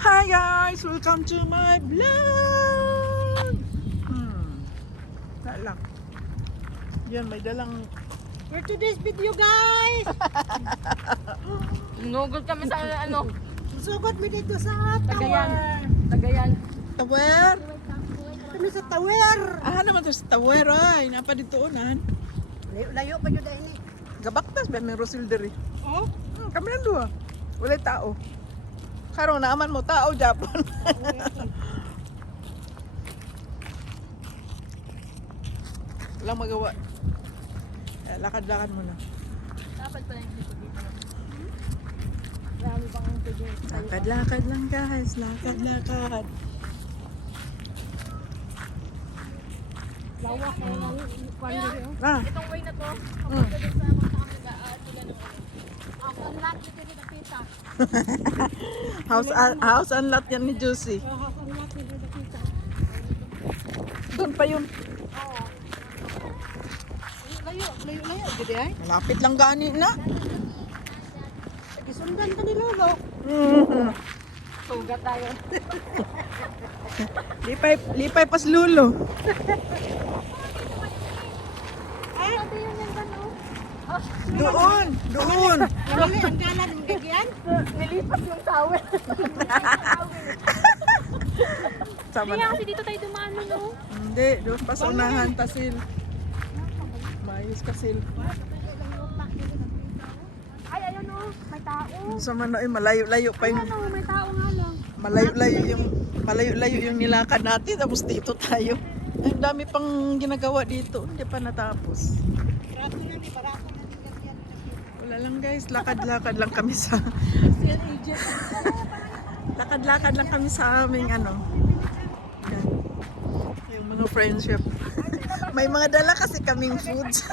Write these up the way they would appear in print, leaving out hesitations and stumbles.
Hi guys! Welcome to my vlog! Lang. Yan, may dalang... For today's video, guys! Nugod kami sa ano, Sugot mo dito sa Tagayan. tower. Tagayan. Tower! Kami sa tower. Ah, naman to sa tower ay. Napa dito unan. Layo pa yun dahil ni. Gabaktas ba may Rosil diri? Oh? Kami nandun ah. Wala tao. Karon naaman mo tao Japon. Walang magawa. Lakad-lakad muna. Dapat pala yung dito dito. Marami bang ang pwede. Lakad-lakad lang guys. Lakad-lakad. Lawak na lang. Kwan dito. Ah, Itong way na to, kapag dito sa mga kami sila ng Ang lahat dito dito kita. house and lot yan ni Juicy. Ang lahat dito dito kita. Doon pa yun. Oo. Layo. Gede ay. Malapit lang gani na. Isundan ka ni Lolo. sugat tayo. Lipay pas lulo. Doon. Marami ang galan ng gagyan. Nilipat yung towel. Sama Hindi na. kasi dito tayo dumaan no. Hindi, doon pa sa unahan tasil. Mayos kasil. Ay, ayun no, may tao. Sa man ay malayo-layo pa yung Ano, may tao nga lang. malayo-layo yung nilakad natin tapos dito tayo. Ang dami pang ginagawa dito, hindi pa natapos. Barato na ni gagyan. Wala lang guys, lakad-lakad lang kami sa Still agent. lakad-lakad lang kami sa aming ano. Yan. Yung mga friendship. May mga dala kasi kaming foods.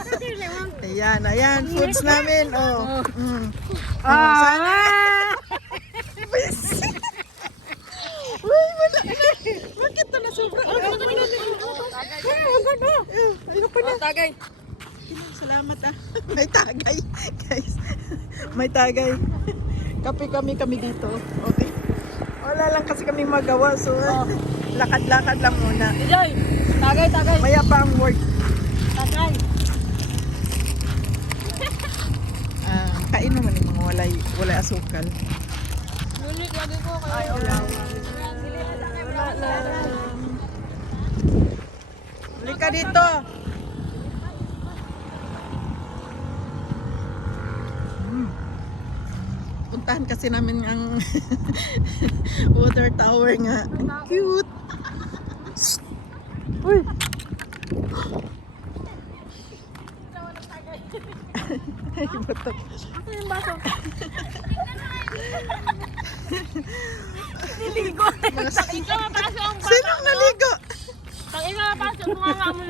Ayan, foods namin. Oh. Sana. Uy, wala na. Bakit to na sobra? Ayoko na. Tagay. Salamat ah. May tagay. Guys, may tagay. Kape kami dito. Okay. Wala lang kasi kami magawa. So, lakad-lakad lang muna. Joy, tagay. Maya pa ang work. Tagay. Kain naman yung mga walay asukal. Ngunit lagi ko kayo. Ay, wala. Halika dito. Puntahan kasi namin ang water tower nga. Ang cute. Uy. Ay, batok. Ito yung baso. Mga Ikaw mapasok ang baso. Sinong naligo? Ikaw mapasok. Bunga nga mo